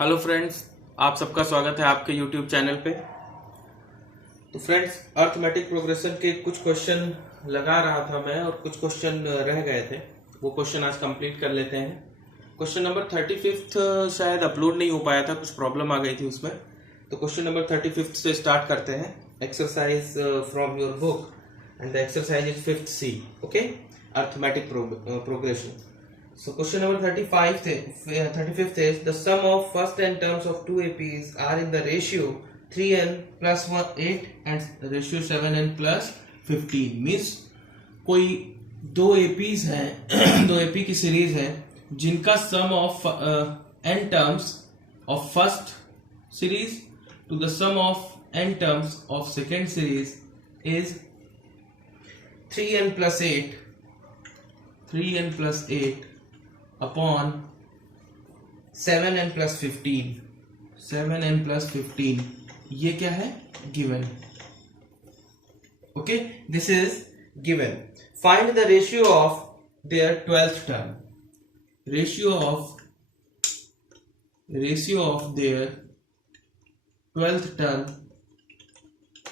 Hello friends, आप सबका स्वागत है आपके यूट्यूब चैनल पे। तो फ्रेंड्स, अर्थमेटिक प्रोग्रेशन के कुछ क्वेश्चन लगा रहा था मैं और कुछ क्वेश्चन रह गए थे, वो क्वेश्चन आज कंप्लीट कर लेते हैं। क्वेश्चन नंबर 35 शायद अपलोड नहीं हो पाया था, कुछ प्रॉब्लम आ गई थी उसमें। तो क्वेश्चन नंबर 35 से स्टार्ट करते हैं। Exercise from your book and the exercise is 5th C, okay, arithmetic progression. So question number 35th is the sum of first n terms of two APs are in the ratio 3n plus 8 and ratio 7n plus 15. Means कोई दो APs हैं दो AP की series है जिनका sum of n terms of first series to the sum of n terms of second series is 3n plus 8 upon 7n plus 15. ये क्या है? Given. Okay, this is given. Find the ratio of their 12th term. Ratio of their 12th term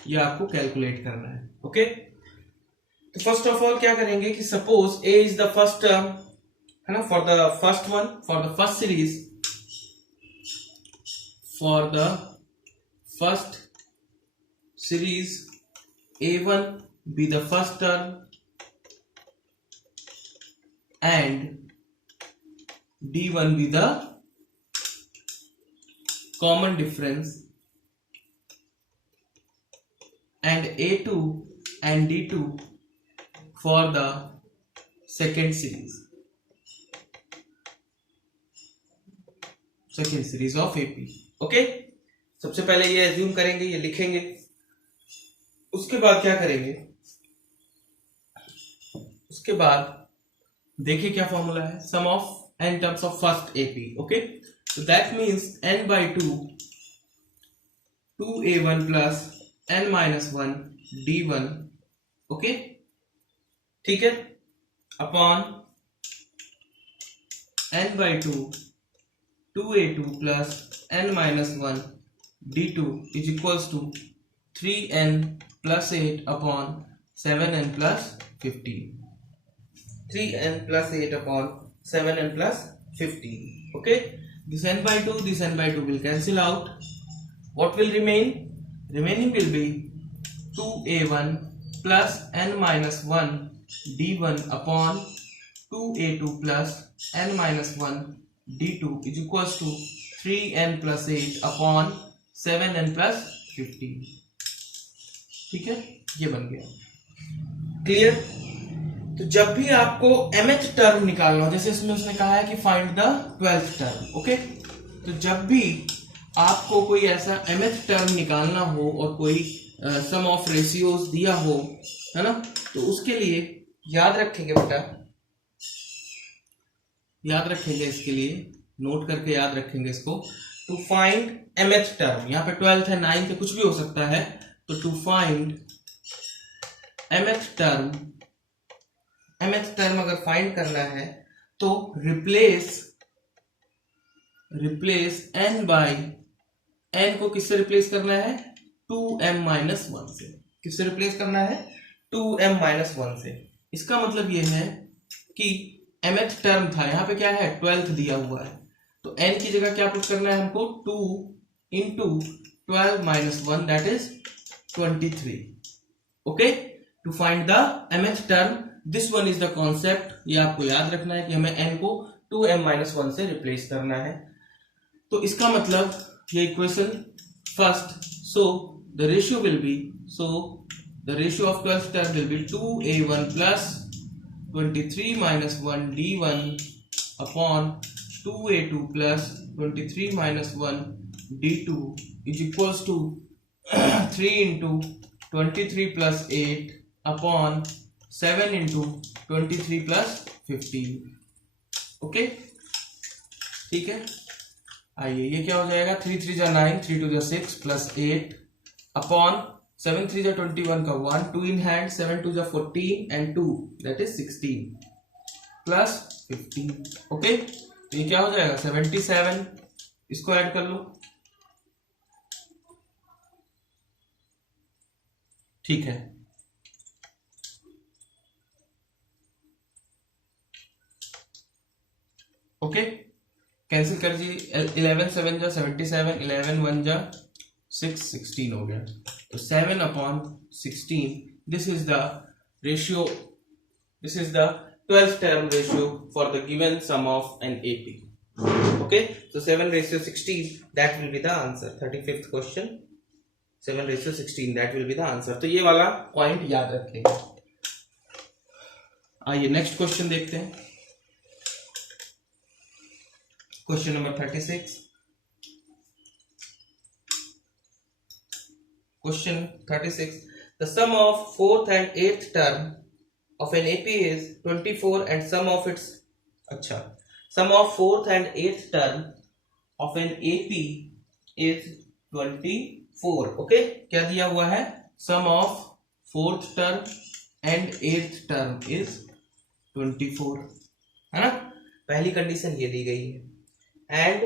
ये आपको calculate करना है. Okay, तो first of all क्या करेंगे कि suppose a is the first term है ना, for the first one, for the first series, A1 be the first term and D1 be the common difference and A2 and D2 for the second series of AP. Okay, सबसे पहले ये assume करेंगे, ये लिखेंगे. उसके बाद क्या करेंगे? उसके बाद देखिए क्या फॉर्मूला है, sum of n terms of first AP. Okay, so that means n by 2a1 plus n minus 1 d1. Okay, ठीक है, upon n by 2a2 plus n minus 1 d2 is equals to 3n plus 8 upon 7n plus 15. 3n plus 8 upon 7n plus 15. Okay, this n by 2 will cancel out. What will remain? Remaining will be 2a1 plus n minus 1 d1 upon 2a2 plus n minus 1 d2 is equals to 3n plus 8 upon 7n plus 15. ठीक है, ये बन गया. Clear? तो जब भी आपको mth term निकालना हो, जैसे इसमें उसने कहा है कि find the 12th term. Okay, तो जब भी आपको कोई ऐसा mth टर्म निकालना हो और कोई सम ऑफ रेशियोज दिया हो, है ना, तो उसके लिए याद रखेंगे बेटा, याद रखेंगे, इसके लिए नोट करके याद रखेंगे इसको. टू फाइंड mth टर्म, यहाँ पे 12th है, 9th है, कुछ भी हो सकता है. तो टू फाइंड mth टर्म अगर फाइंड करना है तो रिप्लेस n बाय n को किससे रिप्लेस करना है? 2m-1 से. किससे रिप्लेस करना है? 2m-1 से. इसका मतलब ये है कि mth टर्म था, यहाँ पे क्या है? 12th दिया हुआ है, तो n की जगह क्या पुट करना है हमको? 2 into 12-1 that is 23. Okay, to find the mth term, this one is the concept. ये आपको याद रखना है कि हमें n को 2m-1 से रिप्लेस करना है. तो इसका मतलब ये equation first, so the ratio will be, the ratio of 12th term will be 2a1 plus 23 minus 1 d1 upon 2a2 plus 23 minus 1 d2 is equals to 3 into 23 plus 8 upon 7 into 23 plus 15. Okay, ठीक है. आइए, ये क्या हो जाएगा? 3 3 जा 9, 3 2 जा 6 plus 8 upon 7 3 जा 21 का 1, 2 in hand, 7 2 जा 14 and 2 that is 16 plus 15. Okay, तो ये क्या हो जाएगा? 77 इसको ऐड कर लो, ठीक है। ओके, कैंसिल कर जी, 11 7 जा 77, 11 1 जा 6, 16 हो गया, तो 7/16, this is the ratio, this is the 12th term ratio for the given sum of an AP. Okay, so 7/16, that will be the answer. 35th question, 7/16, that will be the answer. तो ये वाला point याद रखेंगे। आइए next question देखते हैं, question number 36। Question 36, the sum of 4th and 8th term of an AP is 24 and sum of 4th and 8th term of an AP is 24. Okay, क्या दिया हुआ है, sum of 4th term and 8th term is 24, है ना, पहली condition ये दी गई है, and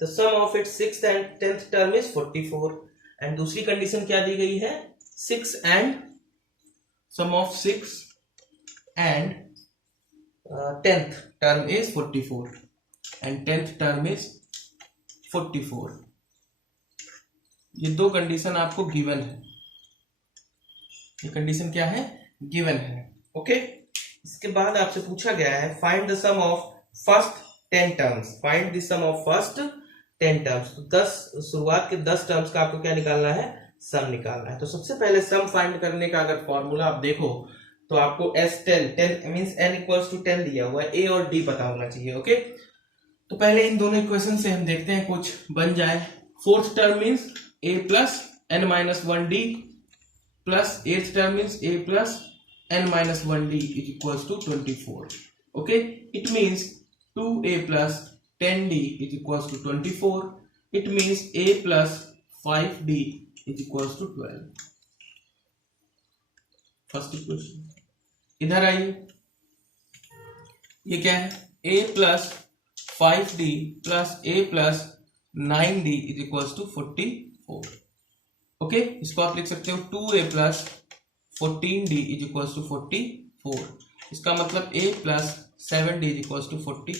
the sum of its 6th and 10th term is 44, and दूसरी कंडीशन क्या दी गई है, 6 and sum of 6 and 10th term is 44 and 10th term is 44। ये दो कंडीशन आपको गिवन है, ये कंडीशन क्या है, गिवन है। ओके, इसके बाद आपसे पूछा गया है find the sum of first 10 terms, find the sum of first 10 terms. तो 10 शुरुआत के 10 टर्म्स का आपको क्या निकालना है, सम निकालना है। तो सबसे पहले सम फाइंड करने का अगर फॉर्मूला आप देखो तो आपको S10 means n equals to 10 दिया हुआ है, A और D पता होना चाहिए। ओके, तो पहले इन दोनों इक्वेशन से हम देखते हैं कुछ बन जाए। Fourth term means A plus n minus 1D plus 8th term means A plus n minus 1D is equals to 24। Okay, it means 2A plus 10D is equals to 24, it means A plus 5D is equals to 12। First equation, इधर आइए, ये क्या है, a plus 5d plus a plus 9d is equals to 44। Okay, इसको आप लिख सकते हो 2a plus 14d is equals to 44। इसका मतलब a plus 7d is equals to 40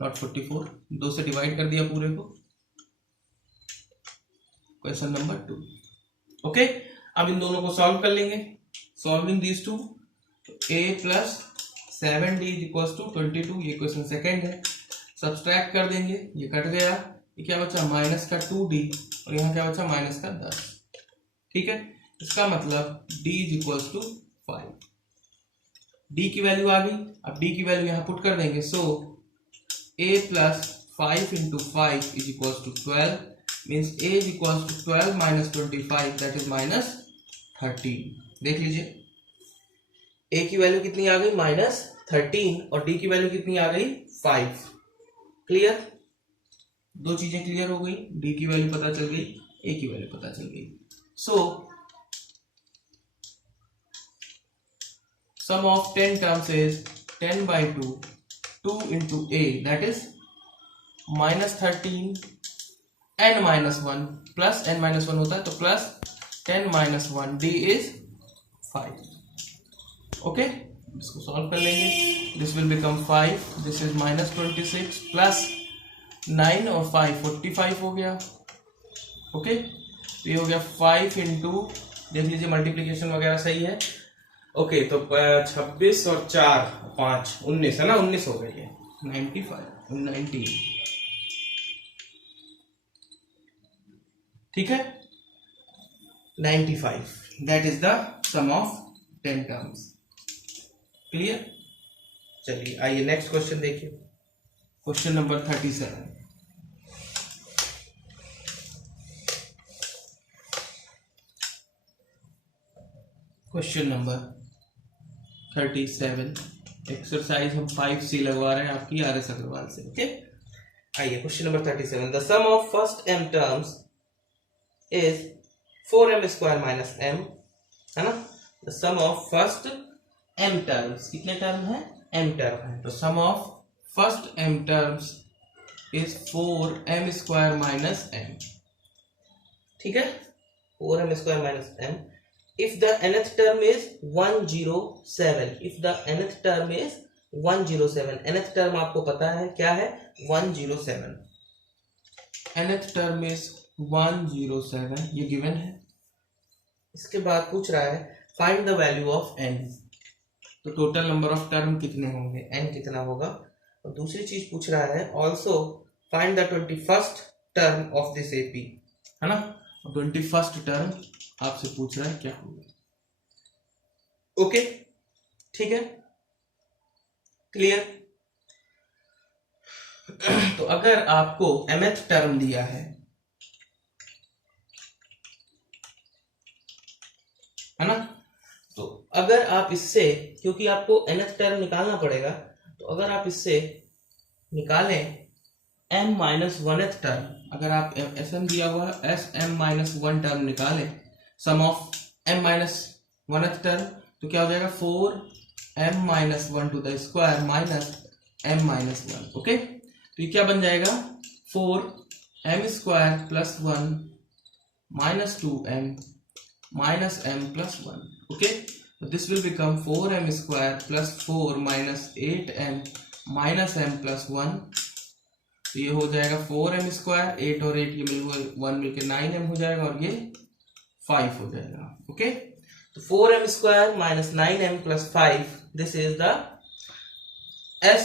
not 44, 2 से डिवाइड कर दिया पूरे को। Question number 2। ओके, अब इन दोनों को सॉल्व कर लेंगे। Solving these two, a plus 7d is equals to 22, ये क्वेश्चन सेकेंड है। सब्सट्रैक्ट कर देंगे, ये कट गया, ये क्या बचा, माइनस का 2d और यहाँ क्या बचा, माइनस का 10। ठीक है, इसका मतलब d is equals to 5। d की वैल्यू आ गई, अब d की वैल्यू यहाँ पुट कर देंगे। So a plus 5 into 5 is equals to 12, means a is equals to 12 minus 25, that is minus 13। देख लीजिए, a की वैल्यू कितनी आ गई, माइनस 13, और d की वैल्यू कितनी आ गई, 5। क्लियर, दो चीजें क्लियर हो गई, d की वैल्यू पता चल गई, a की वैल्यू पता चल गई। सो सम of 10 terms is 10/2, 2 into a, that is minus 13 n minus 1 plus n minus 1 होता है, तो plus 10 minus 1, d is 5। Okay, इसको सॉल्व कर लेंगे, this will become 5, this is minus 26 plus 9 और 5 45 हो गया। ओके, तो ये हो गया 5 इंटू, देख लीजिए मल्टीप्लीकेशन वगैरह सही है। ओके, तो 26 और 4 5 19 है ना, 19 हो गई है, 95 90। ठीक है, 95, that is the sum of 10 terms. Clear, चलिए आइए नेक्स्ट क्वेश्चन देखिए, question number 37। Question number 37, exercise हम 5C लगवा रहे हैं आपकी RS अग्रवाल से। ओके, आइए question number 37, the sum of first m terms is 4m square minus m, है ना। The sum of first m terms, कितने टर्म है, m टर्म है, तो sum of first m terms is 4m² minus m। ठीक है, 4m² minus m। If the nth term is 107, if the nth term is 107, nth term आपको पता है क्या है, 107, nth टर्म इज 107, ये गिवन है। इसके बाद पूछ रहा है find the value of n, तो टोटल नंबर ऑफ टर्म कितने होंगे, n कितना होगा। और दूसरी चीज पूछ रहा है also find the 21st term of this AP, है ना। 21st टर्म आपसे पूछ रहा है क्या होगा। ओके, ठीक है, क्लियर। तो अगर आपको mth टर्म दिया है ना, तो अगर आप इससे, क्योंकि आपको nth टर्म निकालना पड़ेगा, तो अगर आप इससे निकालें m-1th टर्म, अगर आप Sm दिया हुआ Sm-1 टर्म निकालें, सम ऑफ m-1th टर्म, तो क्या हो जाएगा 4m-1 to the square minus m-1। Okay, तो ये क्या बन जाएगा 4m² plus 1 minus 2m minus m plus 1। Okay, so this will become 4m² plus 4 minus 8m minus m plus 1। तो ये हो जाएगा 4m², 8 और 8 ये मिल 1 मिलके 9m हो जाएगा और ये 5 हो जाएगा। ओके, तो 4m² minus 9m plus 5, this is the s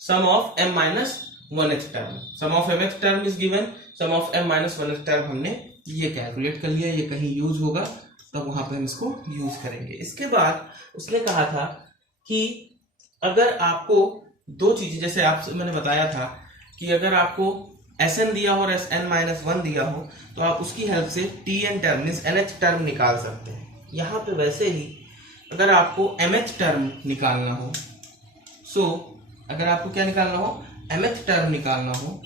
sum of m-1th term. Sum of mth term is given, sum of m-1th term हमने ये कैलकुलेट कर लिया, ये कहीं यूज होगा तब वहां पे हम इसको यूज करेंगे। इसके बाद उसने कहा था कि अगर आपको दो चीजें, जैसे आपसे मैंने बताया था कि अगर आपको Sn दिया हो और Sn-1 दिया हो, तो आप उसकी हेल्प से Tn term means nth term निकाल सकते हैं। यहाँ पे वैसे ही अगर आपको mth टर्म निकालना हो, अगर आपको क्या निकालना हो, mth टर्म निकालना हो,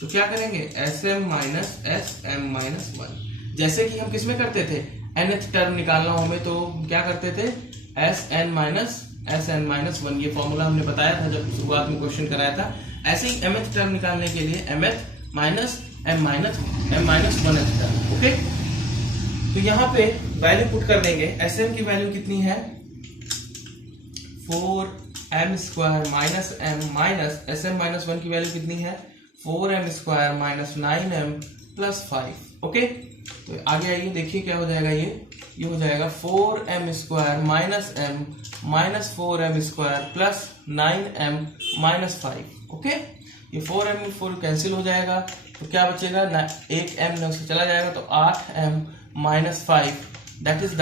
तो क्या करेंगे Sm-Sm-1, जैसे कि हम किसमें करते थे, nth टर्म निकालना हो हमें, तो क्या करते थे Sn-1, ये फॉर्मूला हमने बताया था जब शुरुआत में क्वेश्चन कराया था। ऐसे ही mth टर्म निकालने के लिए mth minus m-1th term. Okay, तो यहाँ पे वैल्यू पुट कर देंगे। Sm की वैल्यू कितनी है 4m² minus m minus Sm-1 की वैल्यू कितनी है 4m² minus 9m plus 5। Okay, तो आगे आइए देखिए क्या हो जाएगा, ये हो जाएगा 4m² minus m minus 4m² plus 9m minus 5। Okay, ये 4m 4 कैंसिल हो जाएगा, तो क्या बचेगा, एक m उससे चला जाएगा, तो 8m minus 5, that is the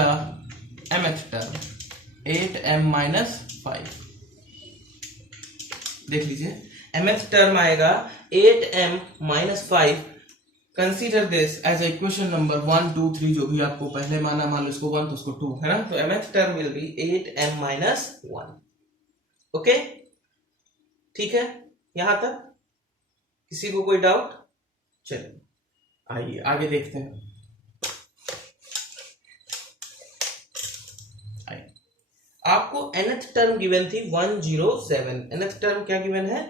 mth term, 8m minus 5। देख लीजिए mth टर्म आएगा 8m minus 5। Consider this as equation number 1 2 3, जो भी आपको पहले माना, मान लो इसको 1 तो उसको 2, है ना। तो mth term will be 8m minus 1। Okay, ठीक है, यहां तक किसी को कोई डाउट। चलिए आइए आगे देखते हैं। आपको nth टर्म गिवन थी 107, nth टर्म क्या गिवन है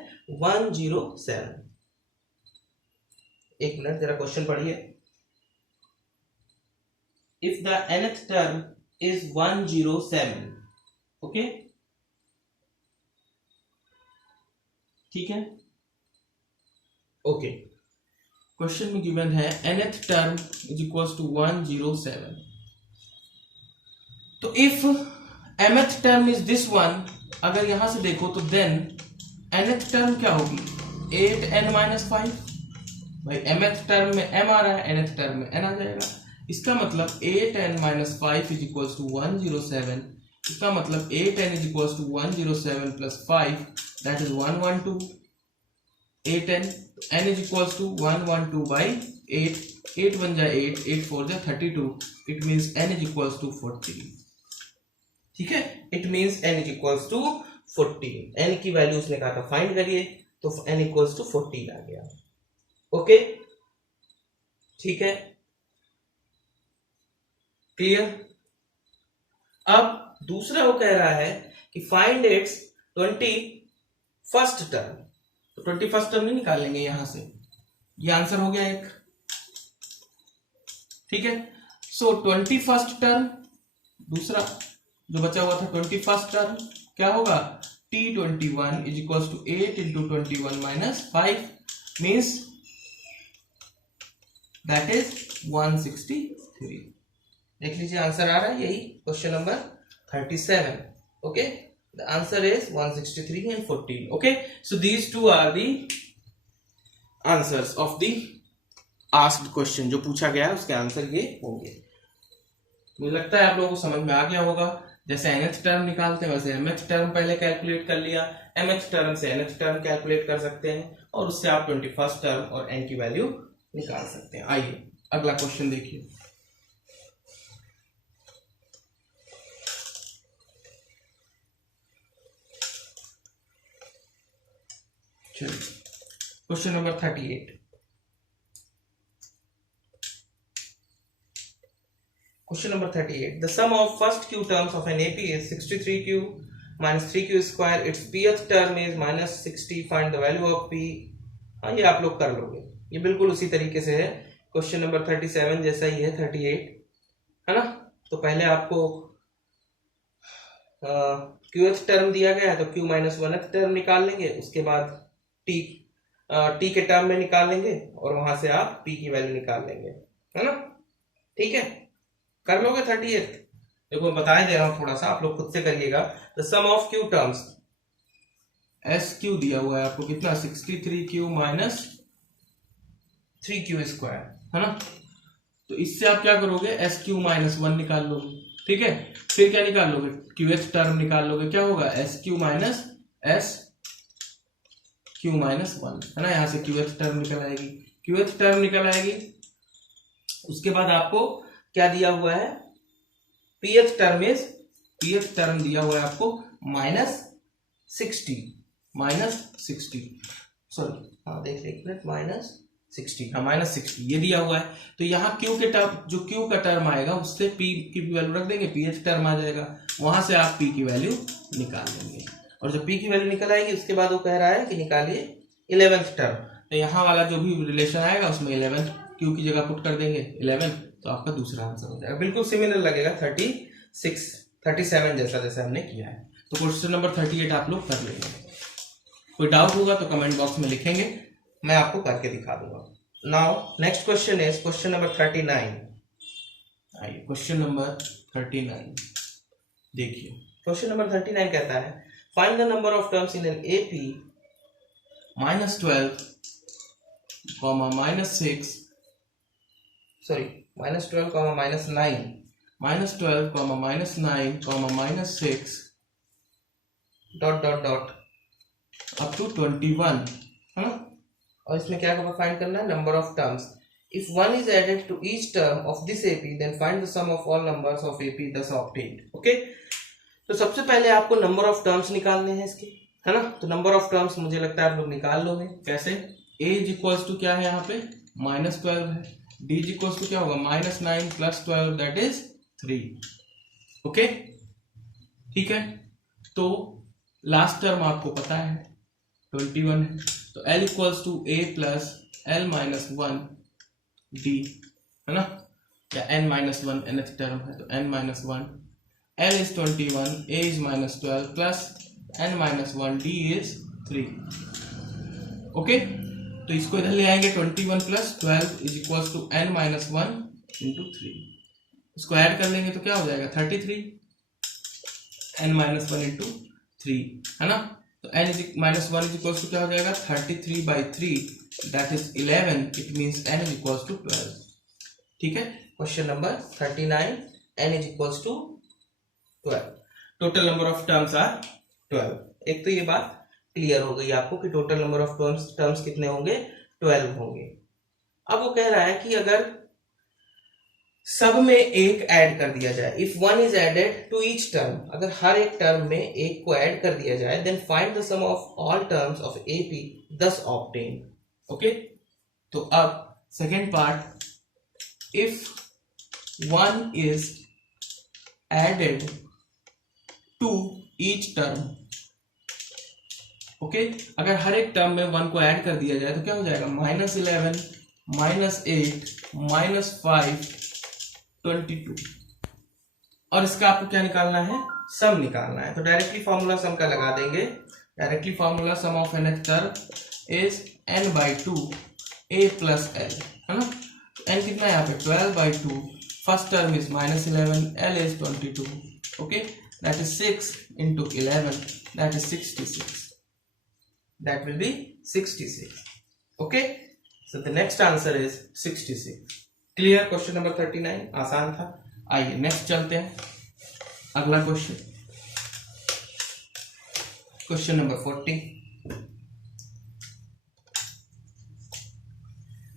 107। एक मिनट जरा क्वेश्चन पढ़िए। If the nth term is 107, okay, ठीक है, ओके, क्वेश्चन में गिवन है nth term is equals to 107। तो if mth term is this one, अगर यहां से देखो तो देन nth टर्म क्या होगी 8n-5। भाई mth टर्म में m आ रहा है, nth टर्म में n आ जाएगा। इसका मतलब 8n-5 इज इक्वल्स टू 107। इसका मतलब 8n is equals to 107 plus 5, that is 112। 8n, n is equals to 112 by 8, 8 1 जा 8, 8 4 जा 32, it means n is equals to 40। ठीक है, it means n is equals to 40। n की वैल्यू उसने कहा था फाइंड करिए, तो n इक्वल्स टू 40 आ गया। ओके, ठीक है, क्लियर। अब दूसरा वो कह रहा है कि फाइंड इट्स 21st टर्म। तो 21st टर्म नहीं निकालेंगे यहां से, ये आंसर हो गया एक, ठीक है। सो 21st टर्म, दूसरा जो बचा हुआ था 21st टर्म क्या होगा, T21 is equal to 8 into 21 minus 5 means that is 163। देख लीजिए आंसर आ रहा है, यही question number 37। Okay, the answer is 163 and 14। Okay, so these two are the answers of the asked question, जो पूछा गया है उसके आंसर ये होंगे। मुझे लगता है आप लोगों को समझ में आ गया होगा। जैसे nth टर्म निकालते हैं वैसे mth टर्म पहले कैलकुलेट कर लिया, mth टर्म से nth टर्म कैलकुलेट कर सकते हैं और उससे आप 21st टर्म और n की वैल्यू निकाल सकते हैं। आइए अगला क्वेश्चन देखिए। चलिए question number 38। Question number 38. The sum of first q terms of an AP is 63q minus 3q square. Its pth term is minus 60. Find the value of p. हाँ, ये आप लोग कर लोगे, ये बिल्कुल उसी तरीके से है क्वेश्चन नंबर 37 जैसा ही है 38, है ना। तो पहले आपको qth टर्म दिया गया है तो q माइनस 1th टर्म निकाल लेंगे, उसके बाद t के टर्म में निकाल लेंगे और वहां से आप p की वैल्यू निकाल लेंगे, है ना। ठीक है, कर लोगे 38। देखो बता ही दे रहा हूं, थोड़ा सा आप लोग खुद से करिएगा। The sum of Q terms, S Q दिया हुआ है आपको कितना, 63q माइनस 3q स्क्वायर, है ना। तो इससे आप क्या करोगे, एस क्यू माइनस 1 निकाल लोगे, ठीक है। फिर क्या निकाल लोगे, क्यूएच टर्म निकाल लोगे, क्या होगा S Q minus S Q minus 1, है ना। यहां से क्यूएच टर्म निकल आएगी, क्यूएच टर्म निकल आएगी। उसके बाद आपको क्या दिया हुआ है, पीएच टर्म दिया हुआ है आपको माइनस 60, सॉरी हाँ देख लीजिए माइनस 60, हाँ माइनस 60 ये दिया हुआ है। तो यहाँ क्यू के टर्म, जो क्यू का टर्म आएगा उससे पी की वैल्यू रख देंगे, पीएच टर्म आ जाएगा, वहां से आप पी की वैल्यू निकाल लेंगे। और जब पी की वैल्यू निकल आएगी उसके बाद वो कह रहा है कि निकालिए 11th टर्म, तो यहाँ वाला जो भी रिलेशन आएगा उसमें 11 क्यू की जगह पुट कर देंगे 11, तो आपका दूसरा आंसर हो जाएगा। बिल्कुल सिमिलर लगेगा 36 37 जैसा जैसे हमने किया है। तो क्वेश्चन नंबर 38 आप लोग कर लेंगे। कोई डाउट होगा तो कमेंट बॉक्स में लिखेंगे, मैं आपको करके दिखा दूंगा। Now next question is question number 39। आइए क्वेश्चन नंबर 39 देखिए। क्वेश्चन नंबर 39 कहता है find the number of terms in an AP -12, -6, sorry -12, -9, -12, -9, -6 dot dot dot up to 21, है ना। और इसमें क्या फाइंड करना है, number of terms. If one is added to each term of this AP then find the sum of all numbers of AP thus obtained। Okay, तो सबसे पहले आपको नंबर ऑफ टर्म्स निकालने हैं इसके, है ना। तो नंबर ऑफ टर्म्स मुझे लगता है आप लोग निकाल लोगे। कैसे, a इज इक्वल्स टू क्या है यहाँ पे -12 है, d इज इक्वल्स टू क्या होगा -9 + 12 दैट इज 3। ओके ठीक है, तो लास्ट टर्म आपको पता है 21 है, तो l equals to a plus l minus 1 d, है ना, या n माइनस 1 nth टर्म है तो n minus 1, l is 21, a is -12 plus n minus 1, d is 3। Okay, तो इसको इधर ले आएंगे 21 plus 12 is equals to n minus 1 into 3, इसको ऐड कर लेंगे तो क्या हो जाएगा 33, n माइनस 1 इंटू 3, है ना। तो n minus 1 is equals to क्या हो जाएगा 33/3 that is 11, it means n is equals to 12। ठीक है, question number 39, n is equals to 12, total number of terms are 12। एक तो ये बात क्लियर हो गई आपको कि टोटल नंबर ऑफ टर्म्स कितने होंगे, 12 होंगे। अब वो कह रहा है कि अगर सब में एक ऐड कर दिया जाए, if one is added to each term, अगर हर एक टर्म में एक को ऐड कर दिया जाए, then find the sum of all terms of AP thus obtained। Okay, तो अब second part, if one is added to each term, okay, अगर हर एक टर्म में 1 को ऐड कर दिया जाए तो क्या हो जाएगा, -11 -8 -5 22। और इसका आपको क्या निकालना है, सम निकालना है। तो डायरेक्टली फॉर्मूला सम का लगा देंगे। Directly formula some of nth term is n/2 a plus l, है ना। n कितना है यहाँ पे, 12/2। First term is -11, l is 22, okay, that is 6 into 11, that is 66. That will be 66. Okay, so the next answer is 66. Clear? Question number 39 आसान था। आइए next चलते हैं, अगला क्वेश्चन नंबर 40।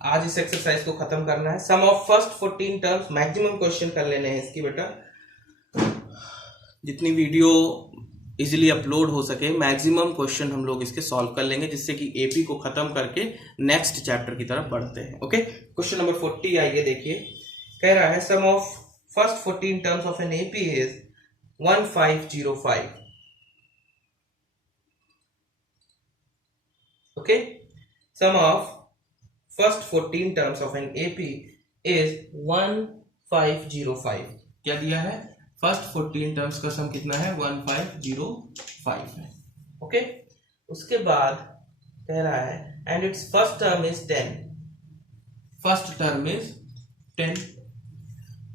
आज इस एक्सरसाइज को खत्म करना है। Sum of first 14 terms, maximum question कर लेने हैं इसकी बेटा, जितनी वीडियो इजीली अपलोड हो सके मैक्सिमम क्वेश्चन हम लोग इसके सॉल्व कर लेंगे, जिससे कि एपी को खत्म करके नेक्स्ट चैप्टर की तरफ बढ़ते हैं। ओके, क्वेश्चन नंबर 40 आइए देखिए, कह रहा है sum of first 14 terms of an AP is 1505। Okay, sum of first 14 terms of an AP is 1505। क्या दिया है, फर्स्ट 14 टर्म्स का सम कितना है, 1505 है। ओके, उसके बाद कह रहा है and it's first term is 10। First term is 10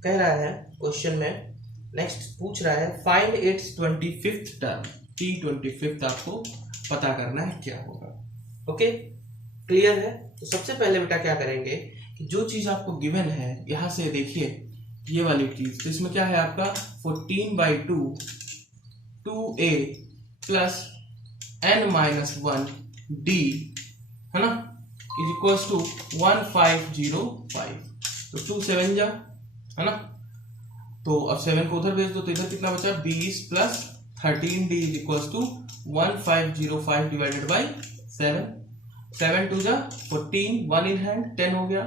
कह रहा है क्वेश्चन में। नेक्स्ट पूछ रहा है find its 25th term. T 25th आपको पता करना है क्या होगा। ओके, क्लियर है। तो सबसे पहले बेटा क्या करेंगे कि जो चीज आपको गिवन है यहां से देखिए, ये वाली चीज, तो इसमें क्या है आपका 14/2 2a प्लस n-1 d, है ना, इज इक्वल्स टू 1505। तो 2 7 जा, है ना, तो अब 7 को उधर भेज दो, तो इधर कितना बचा 20 plus 13d is equals to 1505 divided by 7। 7 2 जा 14, 1 इन हैंड 10 हो गया,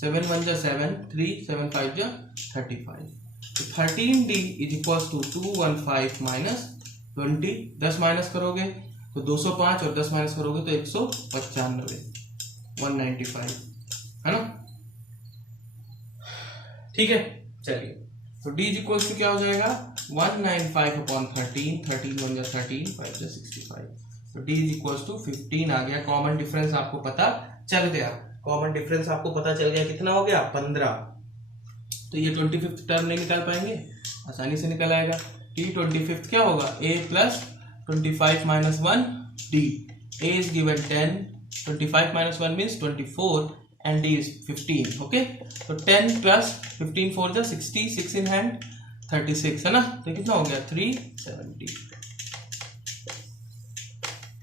7 1 जा 7, 3 7 5 जा 35। तो 13d is equals to 215 minus 20। 10 minus करोगे तो 205 और 10 माइनस करोगे तो 195, 195, है ना। ठीक है, चलिए, तो d इज इक्वल्स टू क्या हो जाएगा 195/13, 13 1 जा 13, 5 जा 65। तो d इज इक्वल्स टू 15 आ गया। कॉमन डिफरेंस आपको पता चल गया। कॉमन डिफरेंस आपको पता चल गया, कितना हो गया 15। तो ये 25th टर्म नहीं निकाल पाएंगे, आसानी से निकल आएगा। t 25th क्या होगा, a plus 25 minus 1 d। a is given 10, 25 minus 1 means 24 and d is 15। Okay, तो 10 प्लस 15 4 जा 60, 6 इन हैंड 36, है ना। तो कितना हो गया 370।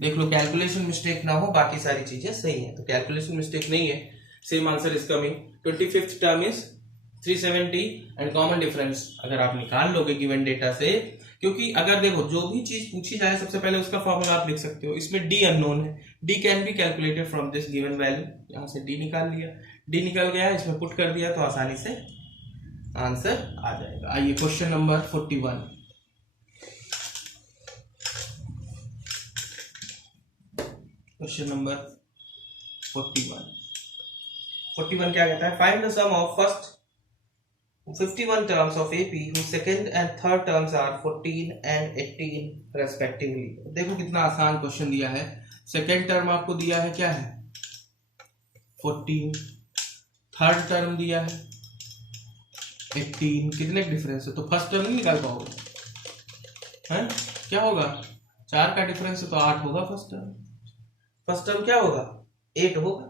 देख लो कैलकुलेशन मिस्टेक ना हो, बाकी सारी चीजें सही है। तो कैलकुलेशन मिस्टेक नहीं है, same answer is coming. 25th term is 370 and common difference अगर आप निकाल लोगे गिवन डेटा से, क्योंकि अगर देखो जो भी चीज पूछी जाए सबसे पहले उसका फॉर्मूला आप लिख सकते हो। इसमें d अननोन है, d can be calculated from this given value. यहां से d निकाल लिया, d निकल गया, इसमें पुट कर दिया तो आसानी से आंसर आ जाएगा। आइए क्वेश्चन नंबर 41। क्वेश्चन नंबर 41 क्या कहता है, find the sum of first 51 terms of AP whose second and third terms are 14 and 18 respectively। देखो कितना आसान क्वेश्चन दिया है। सेकेंड टर्म आपको दिया है क्या है 14, थर्ड टर्म दिया है 18, कितने डिफरेंस है, तो फर्स्ट टर्म नहीं निकाल पाओगे, हैं क्या होगा 4 का डिफरेंस है तो 8 होगा। फर्स्ट टर्म क्या होगा 8 होगा।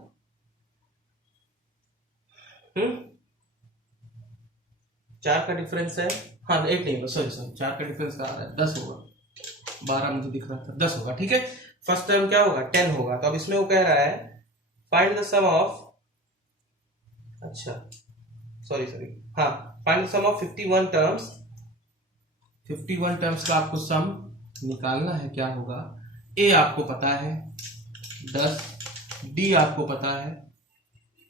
4 का डिफरेंस है, हाँ 8 नहीं, सॉरी 4 का डिफरेंस कहा है 10 होगा, 12 मुझे दिख रहा था, 10 होगा। ठीक है, फर्स्ट टर्म क्या होगा 10 होगा। तो अब इसमें वो कह रहा है फाइंड द सम ऑफ, अच्छा सॉरी हाँ, find the sum of 51 terms. 51 terms का आपको सम निकालना है, क्या होगा, ए आपको पता है 10, डी आपको पता है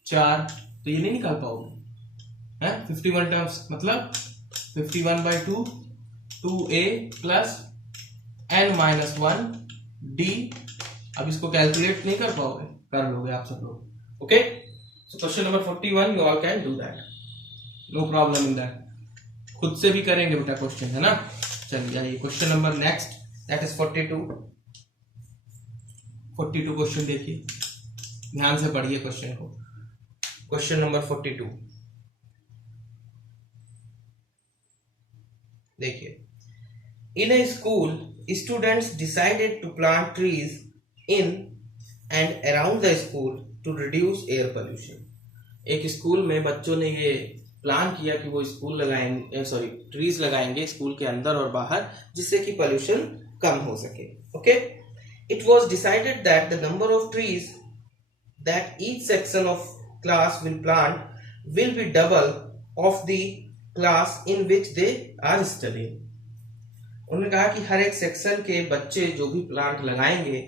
4, तो ये नहीं निकाल पाओगे, है 51 टर्म्स मतलब 51/2 2a प्लस n-1 d अब इसको कैलकुलेट नहीं कर पाओगे, कर लोगे आप सब लोग। Okay, so question number 41 you all can do that, no problem in that, खुद से भी करेंगे बेटा क्वेश्चन, है ना। चलिए आइए question number next, that is 42 question देखिए, ध्यान से पढ़िए क्वेश्चन को। क्वेश्चन नंबर 42 देखिए, इन a school students decided to plant trees in and around the school to reduce air pollution। एक स्कूल में बच्चों ने ये प्लान किया कि वो स्कूल लगाएंगे, सॉरी ट्रीज लगाएंगे स्कूल के अंदर और बाहर, जिससे कि पोल्यूशन कम हो सके। Okay, it was decided that the number of trees that each section of class will plant will be double of the class in which they are studying. उन्होंने कहा कि हर एक सेक्शन के बच्चे जो भी प्लांट लगाएंगे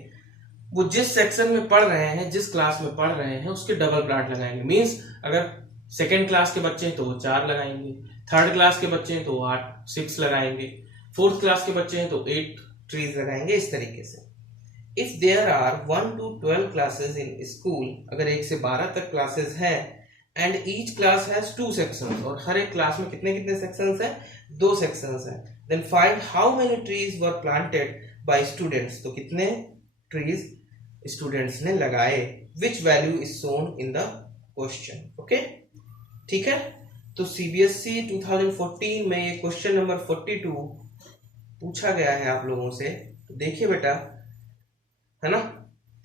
वो जिस सेक्शन में पढ़ रहे हैं, जिस क्लास में पढ़ रहे हैं, उसके डबल प्लांट लगाएंगे। मींस अगर सेकेंड क्लास के बच्चे हैं तो वो 4 लगाएंगे, थर्ड क्लास के बच्चे हैं तो 6 लगाएंगे, फोर्थ क्लास के बच्चे हैं तो 8 ट्रीज लगाएंगे, इस तरीके से। If there are 1 to 12 classes in school, अगर 1 से 12 तक क्लासेस हैं, and each class has 2 sections, और हर एक क्लास में कितने कितने सेक्शंस हैं, 2 सेक्शंस हैं। Then find how many trees were planted by students, तो कितने ट्रीज स्टूडेंट्स ने लगाए, which value is shown in the question. Okay, ठीक है। तो सीबीएसई 2014 में ये क्वेश्चन नंबर 42 पूछा गया है आप लोगों से। तो देखिए बेटा, है ना,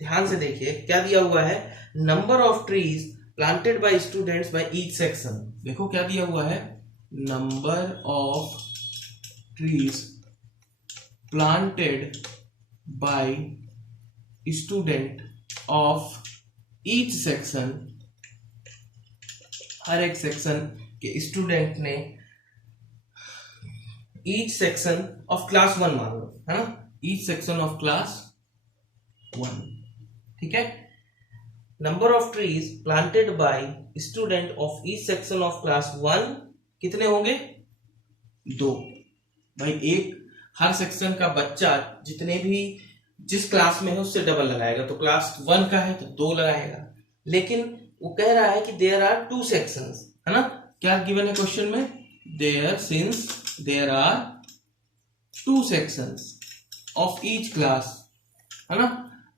ध्यान से देखिए क्या दिया हुआ है, number of trees planted by students by each section. देखो क्या दिया हुआ है, number of trees planted by student of each section, हर एक सेक्शन के स्टूडेंट ने, ईच सेक्शन ऑफ क्लास 1 मान लो, है ना, ईच सेक्शन ऑफ क्लास 1, ठीक है। Number of trees planted by student of each section of class 1 कितने होंगे, 2। भाई एक हर सेक्शन का बच्चा जितने भी जिस क्लास में है उससे डबल लगाएगा, तो क्लास 1 का है तो 2 लगाएगा। लेकिन वो कह रहा है कि देयर आर 2 सेक्शंस, है ना, क्या गिवन है क्वेश्चन में, there since there are 2 sections of each class, है ना,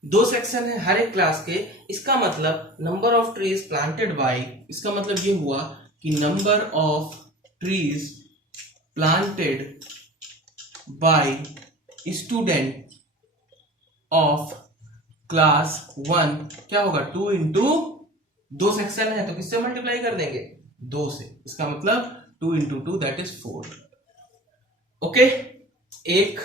2 सेक्शन है हर एक क्लास के। इसका मतलब number of trees planted bye, इसका मतलब ये हुआ कि number of trees planted by student of class 1 क्या होगा, 2 इंटू 2 सेक्शन है तो किससे मल्टीप्लाई कर देंगे, 2 से। इसका मतलब 2 इंटू 2 दैट इज 4। ओके, एक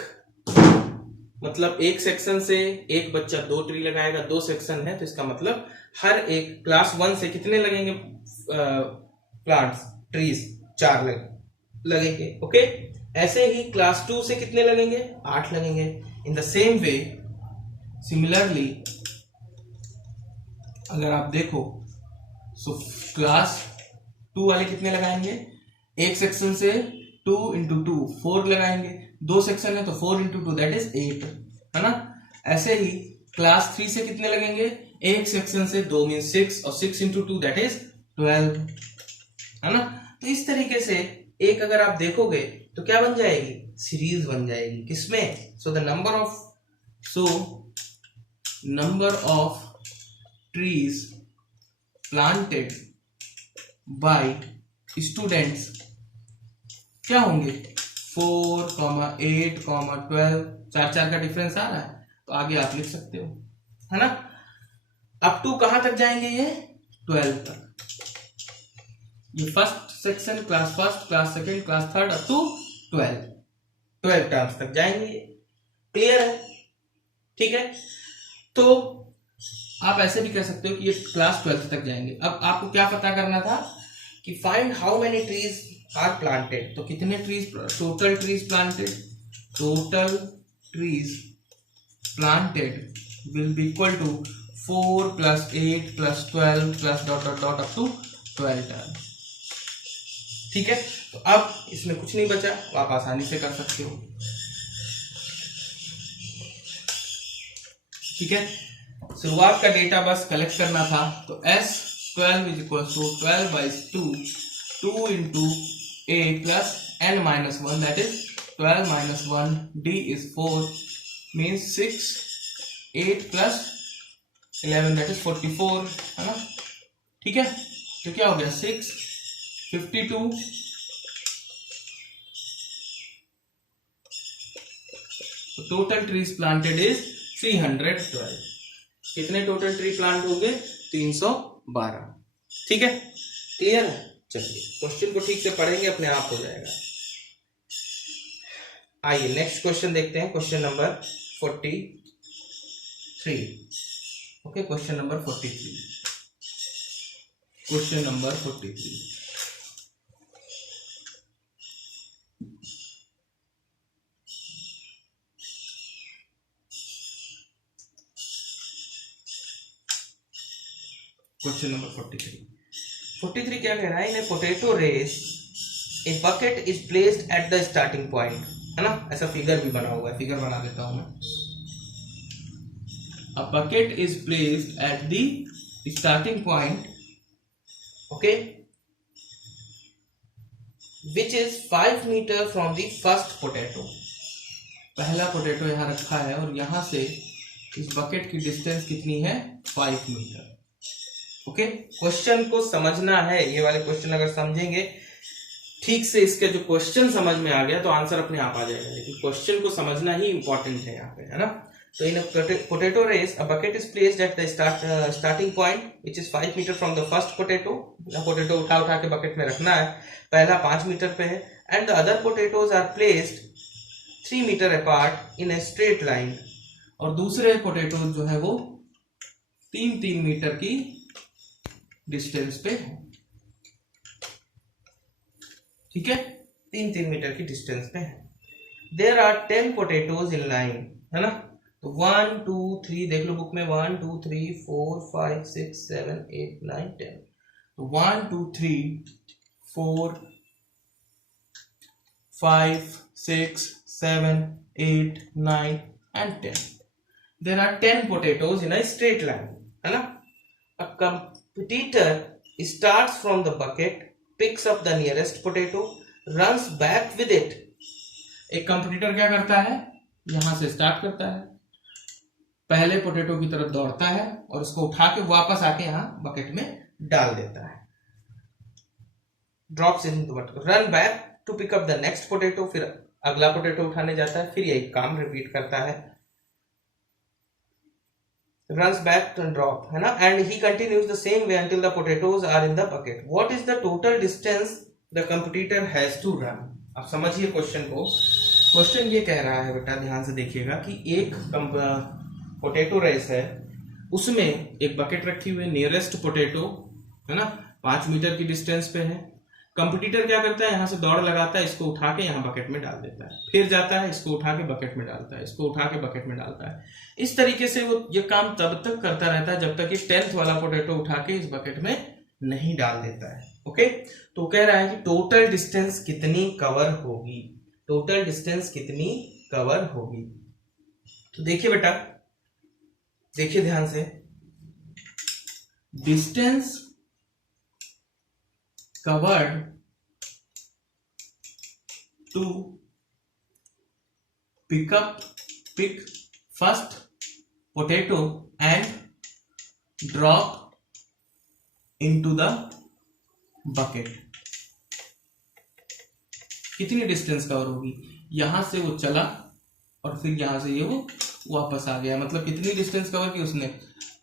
मतलब एक सेक्शन से एक बच्चा 2 ट्री लगाएगा, 2 सेक्शन है तो इसका मतलब हर एक क्लास 1 से कितने लगेंगे प्लांट्स, ट्रीज, 4 लगेंगे। ओके, ऐसे ही क्लास 2 से कितने लगेंगे, 8 लगेंगे। In the same way similarly अगर आप देखो, सो क्लास 2 वाले कितने लगाएंगे, एक सेक्शन से 2 इंटू 2 4 लगाएंगे, 2 सेक्शन है तो 4 इंटू 2 दैट इज 8, है ना। ऐसे ही क्लास 3 से कितने लगेंगे, एक सेक्शन से 2 मीन 6, और 6 इंटू 2 दैट इज 12, है ना। तो इस तरीके से एक अगर आप देखोगे तो क्या बन जाएगी, सीरीज बन जाएगी, किसमें, so the number of trees planted by students क्या होंगे, 4, 8, 12, 4 का डिफरेंस आ रहा है तो आगे आप लिख सकते हो, है ना। अप टू कहां तक जाएंगे, ये 12 तक। ये first section, class first, class second, class third, up to 12 terms तक जाएंगे। क्लियर है, ठीक है। तो आप ऐसे भी कह सकते हो कि ये क्लास 12 तक जाएंगे। अब आपको क्या पता करना था कि find how many trees are planted, तो कितने trees, total trees planted will be equal to 4 + 8 + 12 + ... up to 12 term, ठीक है। तो अब इसमें कुछ नहीं बचा, आप आसानी से कर सकते हो, ठीक है। शुरुआत का डेटा बस कलेक्ट करना था, तो S12 is equal to 12/2 2 into A plus n minus 1 that is 12 minus 1 D is 4 means 6 8 plus 11 that is 44 है ना, ठीक है। तो क्या हो गया 6 52 टोटल ट्रीज प्लांटेड इज 312। कितने टोटल ट्री प्लांट होंगे 312, ठीक है, क्लियर है। चलिए क्वेश्चन को ठीक से पढ़ेंगे अपने आप हो जाएगा। आइए नेक्स्ट क्वेश्चन देखते हैं, question number 43। Okay, question number 43, question number 43। Question number 43 क्या कह रहा है, in a potato race a bucket is placed at the starting point, है ना, ऐसा फिगर भी बना हुआ है, फिगर बना देता हूं मैं। A bucket is placed at the starting point, okay, which is 5 metre from the first potato. पहला पोटैटो यहां रखा है और यहां से इस बकेट की डिस्टेंस कितनी है 5 मीटर। ओके, क्वेश्चन को समझना है, ये वाले क्वेश्चन अगर समझेंगे ठीक से, इसके जो क्वेश्चन समझ में आ गया तो आंसर अपने आप आ जाएगा, लेकिन क्वेश्चन को समझना ही इंपॉर्टेंट है यहाँ पे, है ना। तो in potato race a bucket is placed at the starting point which is 5 metre from the first potato. Potato उठा उठा के बकेट में रखना है, पहला 5 मीटर पे है, and the other potatoes are placed 3 metre apart in a straight line, और दूसरे पोटैटो जो है वो 3-3 मीटर की डिस्टेंस पे है, ठीक है, 3-3 मीटर की डिस्टेंस पे है। There are 10 potatoes in line, है ना, तो 1 2 3 देख लो बुक में, 1 2 3 4 5 6 7 8 9 10, तो 1 2 3 4 5 6 7 8 9 and 10. There are 10 potatoes in a straight line, है ना। A competitor starts from the bucket, picks up the nearest potato, runs back with it. एक कंपटीटर क्या करता है, यहां से स्टार्ट करता है, पहले पोटैटो की तरफ दौड़ता है और उसको उठा के वापस आके यहां बकेट में डाल देता है, drops in the bucket, run back to pick up the next potato, फिर अगला पोटैटो उठाने जाता है, फिर यही काम रिपीट करता है, runs back to drop, है ना, and he continues the same way until the potatoes are in the bucket. What is the total distance the competitor has to run? अब समझिए क्वेश्चन को, क्वेश्चन ये कह रहा है बेटा, ध्यान से देखिएगा कि एक पोटैटो रेस है, उसमें एक बकेट रखी हुई है, नियरेस्ट पोटैटो, है ना, 5 मीटर की डिस्टेंस पे है। कंपटीटर क्या करता है, यहां से दौड़ लगाता है, इसको उठा के यहां बकेट में डाल देता है, फिर जाता है, इसको उठा के बकेट में डालता है, इसको उठा के बकेट में डालता है। इस तरीके से वो ये काम तब तक करता रहता है जब तक कि 10th वाला पोटैटो उठा के इस बकेट में नहीं डाल देता है। ओके, तो कह रहा है कि टोटल डिस्टेंस कितनी कवर होगी, टोटल डिस्टेंस कितनी कवर होगी। तो देखिए बेटा, देखिए ध्यान से, distance covered to pick first potato and drop into the bucket, कितनी डिस्टेंस कवर होगी, यहां से वो चला और फिर यहां से ये वो वापस आ गया, मतलब कितनी डिस्टेंस कवर की उसने,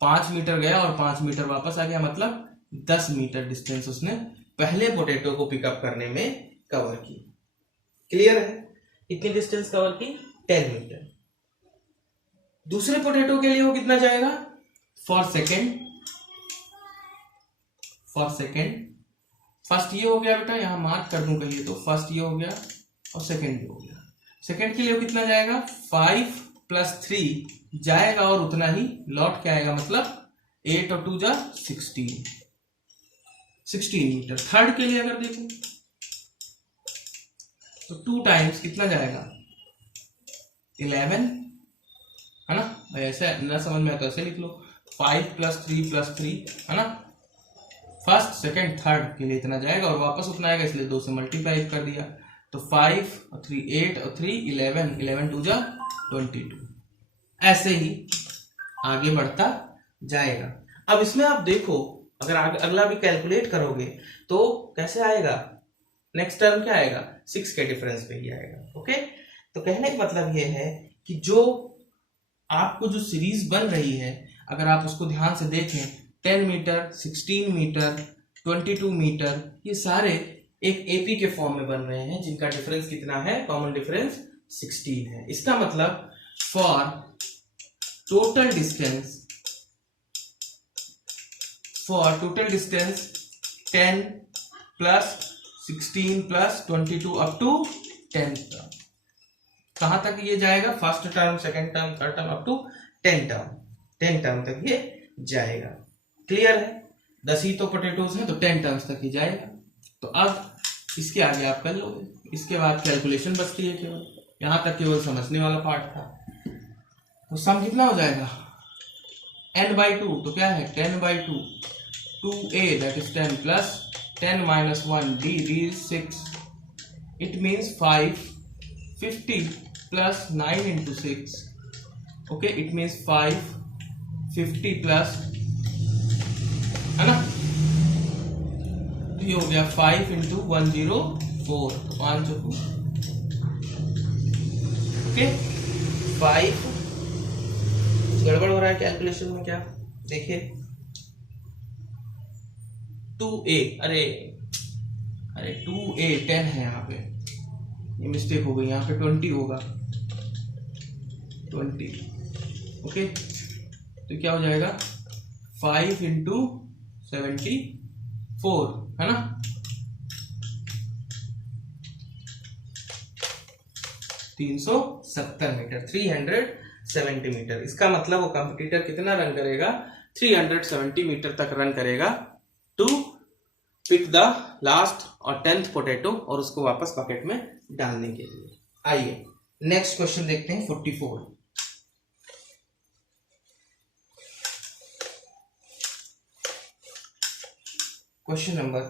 5 मीटर गया और 5 मीटर वापस आ गया, मतलब 10 मीटर डिस्टेंस उसने पहले पोटैटो को पिकअप करने में कवर की। क्लियर है, कितनी डिस्टेंस कवर की, 10 मीटर। दूसरे पोटैटो के लिए वो कितना जाएगा, फॉर सेकेंड, फर्स्ट ये हो गया बेटा, यहां मार्क कर दूं कहिए तो, फर्स्ट ये हो गया और सेकेंड ये हो गया। सेकेंड के लिए कितना जाएगा, 5 + 3 जाएगा और उतना ही लौट के आएगा, मतलब 8 और 2 जा 16 मीटर। थर्ड के लिए अगर देखो तो 2 टाइम्स कितना जाएगा, 11, है ना, ऐसे ना समझ में आता ऐसे लिख लो, 5 + 3 + 3 है ना, फर्स्ट सेकंड थर्ड के लिए इतना जाएगा और वापस उतना आएगा, इसलिए 2 से मल्टीप्लाई कर दिया। तो 5 और 3 8 और 3 11, 11 2 जा 22। ऐसे ही आगे बढ़ता जाएगा। अब इसमें आप देखो, अगर अगला भी कैलकुलेट करोगे तो कैसे आएगा, नेक्स्ट टर्म क्या आएगा, 6 के डिफरेंस पे ही आएगा। ओके, तो कहने का मतलब ये है कि जो आपको जो सीरीज बन रही है, अगर आप उसको ध्यान से देखें, 10 मीटर, 16 मीटर, 22 मीटर, ये सारे एक एपी के फॉर्म में बन रहे हैं, जिनका डिफरेंस कितना है, कॉमन डिफरेंस 16 है। इसका मतलब for total distance 10 + 16 + 22 up to 10 term. कहां तक ये जाएगा, first term, second term, third term, up to 10 term तक ये जाएगा। क्लियर है, 10 ही तो पोटेटोज हैं, तो 10 टर्म्स तक ही जाएगा। तो अब इसके आगे आप कर लोगे, इसके बाद कैलकुलेशन बचती है केवल, यहां तक केवल समझने वाला पार्ट था। तो सम कितना हो जाएगा, n/2, तो क्या है 10/2, 2a that is 10 plus 10 minus 1 d is 6. It means 550 plus 9 into 6. Okay, it means 550 plus, है ना, ये हो गया 5 into 104, 5 ओके 5। गड़बड़ हो रहा है कैलकुलेशन में, क्या देखिए 2a, अरे 2a 10 है, यहाँ पे ये मिस्टेक हो गई, यहाँ पे 20 होगा, 20। ओके, तो क्या हो जाएगा 5 into 74, है ना, 370 मीटर, 370 मीटर। इसका मतलब वो कंपटीटर कितना रन करेगा, 370 मीटर तक रन करेगा टू पिक द लास्ट और 10th पोटैटो और उसको वापस बकेट में डालने के लिए। आइए नेक्स्ट क्वेश्चन देखते हैं, 44। क्वेश्चन नंबर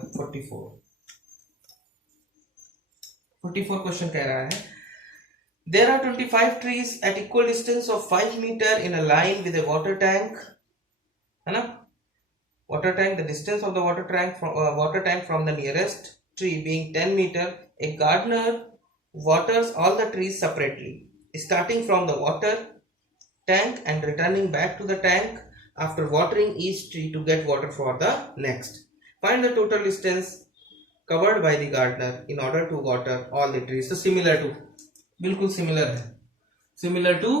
44 क्वेश्चन कह रहा है, there are 25 trees at equal distance of 5 meter in a line with a water tank, है ना, water tank, the distance of the water tank from the nearest tree being 10 meter. A gardener waters all the trees separately, starting from the water tank and returning back to the tank after watering each tree to get water for the next. Find the total distance covered by the gardener in order to water all the trees. So similar to, बिल्कुल similar है, similar to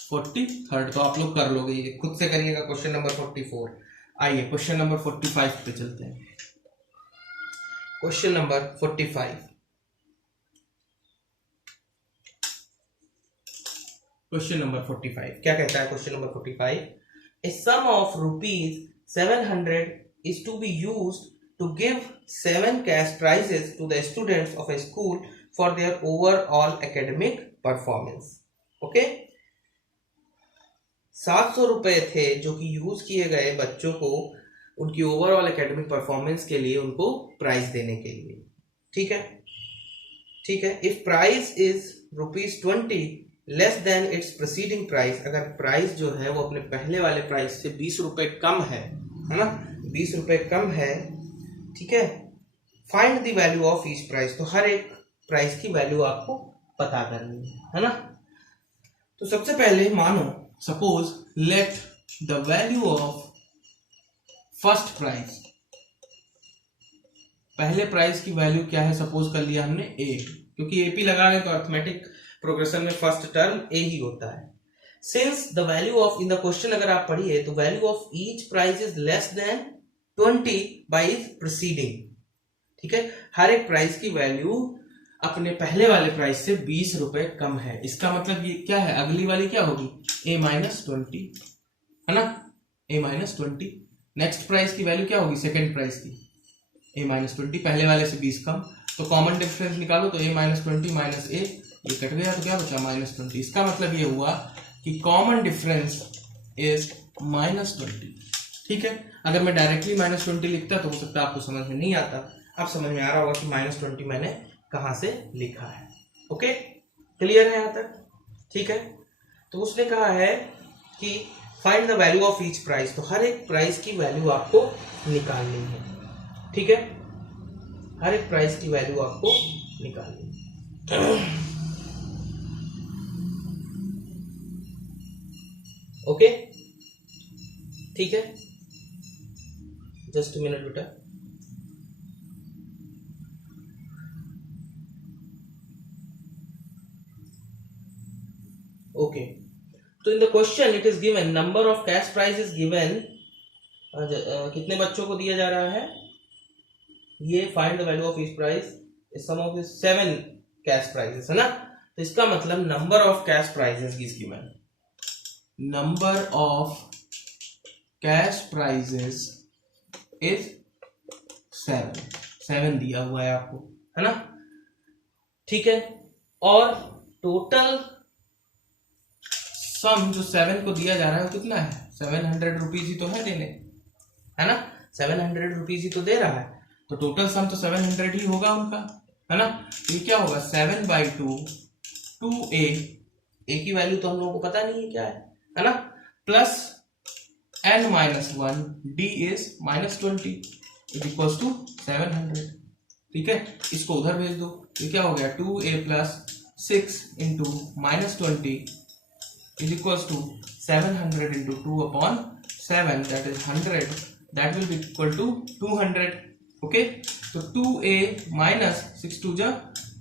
43rd। तो आप लोग कर लोगे, ये खुद से करिएगा क्वेश्चन नंबर 44। आइए क्वेश्चन नंबर 45 पे चलते हैं। क्वेश्चन नंबर 45, क्वेश्चन नंबर 45 क्या कहता है, question number 45, a sum of ₹700 is to be used to give 7 cash prizes to the students of a school for their overall academic performance. Okay, 700 रुपए थे जो कि यूज किए गए बच्चों को उनकी ओवरऑल एकेडमिक परफॉर्मेंस के लिए, उनको प्राइज देने के लिए। ठीक है, ठीक है। If price is ₹20 less than it's preceding price, अगर प्राइस जो है वो अपने पहले वाले प्राइस से 20 रुपए कम है ना, 20 रुपए कम है, ठीक है। Find the value of each price, तो हर एक प्राइस की वैल्यू आपको पता करनी है ना। तो सबसे पहले मानो, suppose let the value of first price, पहले प्राइस की वैल्यू क्या है, सपोज कर लिया हमने ए, क्योंकि एपी लगा रहे तो अर्थमेटिक प्रोग्रेशन में फर्स्ट टर्म ए ही होता है। Since the value of, in the question अगर आप पढ़िए तो value of each prize is less than 20 by is preceding, ठीक है। हर एक प्राइस की वैल्यू अपने पहले वाले प्राइस से 20 रुपए कम है। इसका मतलब ये क्या है, अगली वाली क्या होगी, A-20, है ना, A-20। नेक्स्ट प्राइस की वैल्यू क्या होगी, सेकेंड प्राइस की A-20, पहले वाले से 20 कम। तो कॉमन डिफरेंस निकालो, तो A-20 माइनस A, ये कट गया तो क्या बचा, -20। इसका मतलब ये हुआ कि कॉमन डिफरेंस इज -20। ठीक है, अगर मैं डायरेक्टली -20 लिखता तो हो सकता है आपको समझ में नहीं आता। अब समझ में आ रहा होगा कि -20 मैंने कहां से लिखा है। ओके, क्लियर है यहां तक? ठीक है, तो उसने कहा है कि find the value of each price, तो हर एक प्राइस की वैल्यू आपको निकालनी है। ठीक है, हर एक प्राइस की वैल्यू आपको निकालनी है। ओके, ठीक है, जस्ट मिनट बेटा। ओके, तो in the question it is given number of cash prize is given. कितने बच्चों को दिया जा रहा है ये? Find the value of each prize is sum of 7 cash prizes, है ना? तो इसका मतलब number of cash prizes is given, number of cash prizes is 7 दिया हुआ है आपको, है ना? ठीक है, और टोटल सम जो 7 को दिया जा रहा है वो कितना है? 700 रुपीज ही तो है देने, है ना? 700 रुपीज ही तो दे रहा है, तो टोटल सम तो 700 ही होगा उनका, है ना? तो ये क्या होगा? 7/2 2a, a की वैल्यू तो हम लोगों को पता नहीं है क्या है ना? Plus n-1 d is -20 is equal to 700। ठीक है, इसको उधर भेज दो, ये क्या हो गया? 2a plus 6 into -20 is equals to 700 into 2/7, that is 100, that will be equal to 200. okay, तो 2a minus 6 2 जा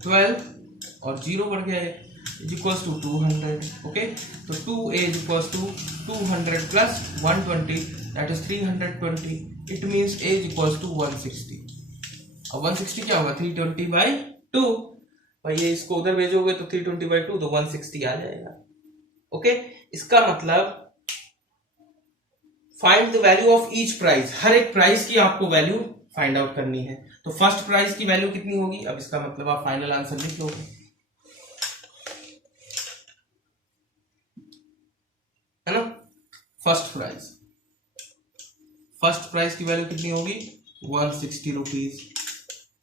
12 और 0 बढ़ गया है is equals to 200. okay, तो 2a is equals to 200 plus 120, that is 320. it means a is equals to 160. अब 160 क्या होगा? 320/2। भाई ये इसको उधर भेजोगे तो 320/2 तो 160 आ जाएगा। ओके, इसका मतलब find the value of each price, हर एक प्राइस की आपको वैल्यू फाइंड आउट करनी है। तो फर्स्ट प्राइस की वैल्यू कितनी होगी? अब इसका मतलब आप फाइनल आंसर लिख लोगे, है ना? फर्स्ट प्राइस की वैल्यू कितनी होगी? 160 रुपीज।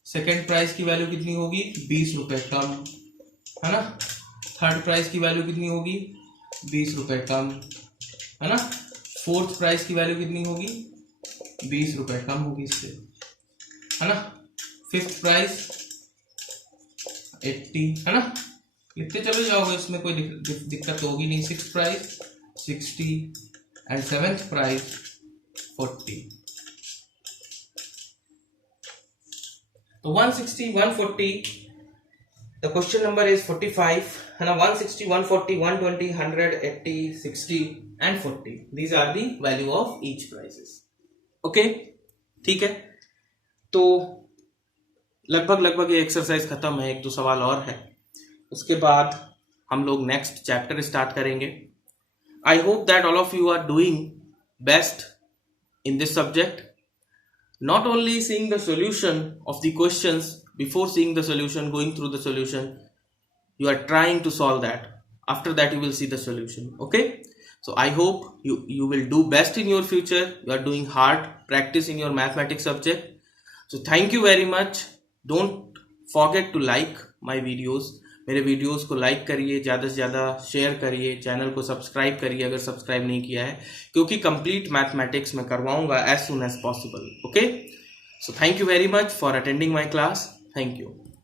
सेकेंड प्राइस की वैल्यू कितनी होगी? 20 रुपए कम, है ना? थर्ड प्राइस की वैल्यू कितनी होगी? 20 रुपए कम, है ना? फोर्थ प्राइस की वैल्यू कितनी होगी? 20 रुपए कम होगी इससे, है ना? फिफ्थ प्राइस 80, है ना? इतने चले जाओगे, इसमें कोई दिक्कत होगी नहीं। Sixth price 60 and seventh price 40। तो 160 140, the question number is 45, है ना? 160 140 120 100 80 60 and 40, these are the value of each prices. okay, ठीक है, तो लगभग ये एक्सरसाइज खत्म है। 1-2 सवाल और है, उसके बाद हम लोग नेक्स्ट चैप्टर स्टार्ट करेंगे। I hope that all of you are doing best in this subject, not only seeing the solution of the questions, before seeing the solution, going through the solution, you are trying to solve that. After that you will see the solution. okay, so I hope you will do best in your future. You are doing hard practice in your mathematics subject. So thank you very much. Don't forget to like my videos. मेरे videos को like करिए, ज़्यादा से ज़्यादा share करिए, channel को subscribe करिए अगर सब्सक्राइब नहीं किया है, क्योंकि कंप्लीट मैथमेटिक्स मैं करवाऊंगा as soon as possible. Okay, so thank you very much for attending my class. Thank you.